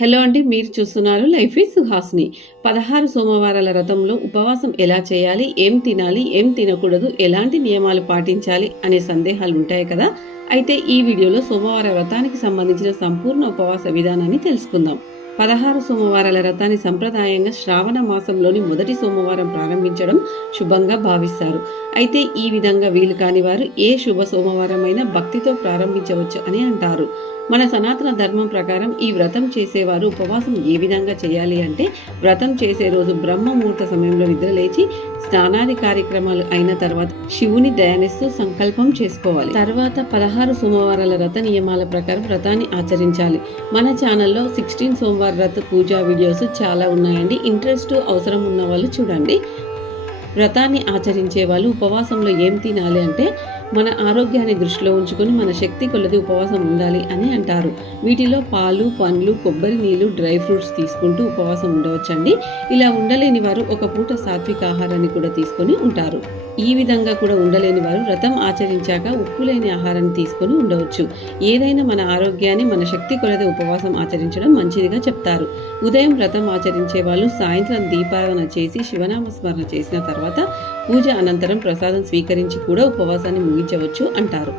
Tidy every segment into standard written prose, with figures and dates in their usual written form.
Hello అండి, మీరు చూస్తున్నారు లైఫ్ ఈజ్ సుహాస్ని. 16 సోమవారాల వ్రతంలో ఉపవాసం ఎలా చేయాలి, ఏం తినాలి, ఏం తినకూడదు, ఎలాంటి నియమాలు పాటించాలి అనే సందేహాలు ఉంటాయి కదా. అయితే ఈ వీడియోలో సోమవార వ్రతానికి సంబంధించిన సంపూర్ణ ఉపవాస విధానాన్ని తెలుసుకుందాం. 16 సోమవారాల వ్రతాన్ని సంప్రదాయంగా శ్రావణ మాసంలోని మొదటి సోమవారం ప్రారంభించడం శుభంగా భావిస్తారు. అయితే ఈ విధంగా వీలు కాని వారు ఏ శుభ సోమవారమైనా భక్తితో ప్రారంభించవచ్చు అని అంటారు. మన సనాతన ధర్మం ప్రకారం ఈ వ్రతం చేసేవారు ఉపవాసం ఏ విధంగా చేయాలి అంటే, వ్రతం చేసే రోజు బ్రహ్మ ముహూర్త సమయంలో నిద్రలేచి స్నానాది కార్యక్రమాలు అయిన తర్వాత శివుని ధ్యానిస్తూ సంకల్పం చేసుకోవాలి. తర్వాత 16 సోమవారాల వ్రత నియమాల ప్రకారం వ్రతాన్ని ఆచరించాలి. మన ఛానల్లో 16 సోమవార వ్రత పూజా వీడియోస్ చాలా ఉన్నాయండి. ఇంట్రెస్ట్ అవసరం ఉన్న వాళ్ళు చూడండి. వ్రతాన్ని ఆచరించే వాళ్ళు ఉపవాసంలో ఏం తినాలి అంటే, మన ఆరోగ్యాన్ని దృష్టిలో ఉంచుకొని మన శక్తి కొలది ఉపవాసం ఉండాలి అని అంటారు. వీటిలో పాలు, పండ్లు, కొబ్బరి నీళ్లు, డ్రై ఫ్రూట్స్ తీసుకుంటూ ఉపవాసం ఉండవచ్చండి. ఇలా ఉండలేని వారు ఒక పూట సాత్విక ఆహారాన్ని కూడా తీసుకొని ఉంటారు. ఈ విధంగా కూడా ఉండలేని వారు వ్రతం ఆచరించాక ఉప్పు లేని ఆహారాన్ని తీసుకొని ఉండవచ్చు. ఏదైనా మన ఆరోగ్యాన్ని మన శక్తి కొలది ఉపవాసం ఆచరించడం మంచిదిగా చెప్తారు. ఉదయం వ్రతం ఆచరించే వాళ్ళు సాయంత్రం దీపారాధన చేసి శివనామ స్మరణ చేసిన తర్వాత పూజ అనంతరం ప్రసాదం స్వీకరించి కూడా ఉపవాసాన్ని ముగించవచ్చు అంటారు.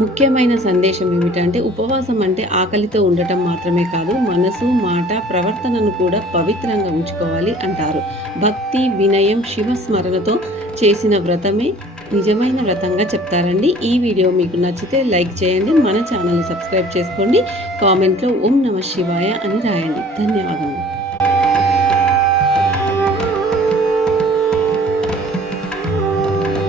ముఖ్యమైన సందేశం ఏమిటంటే, ఉపవాసం అంటే ఆకలితో ఉండటం మాత్రమే కాదు, మనసు, మాట, ప్రవర్తనను కూడా పవిత్రంగా ఉంచుకోవాలి అంటారు. భక్తి, వినయం, శివస్మరణతో చేసిన వ్రతమే నిజమైన వ్రతంగా చెప్తారండి. ఈ వీడియో మీకు నచ్చితే లైక్ చేయండి, మన ఛానల్ని సబ్స్క్రైబ్ చేసుకోండి, కామెంట్లో ఓం నమః శివాయ అని రాయండి. ధన్యవాదములు.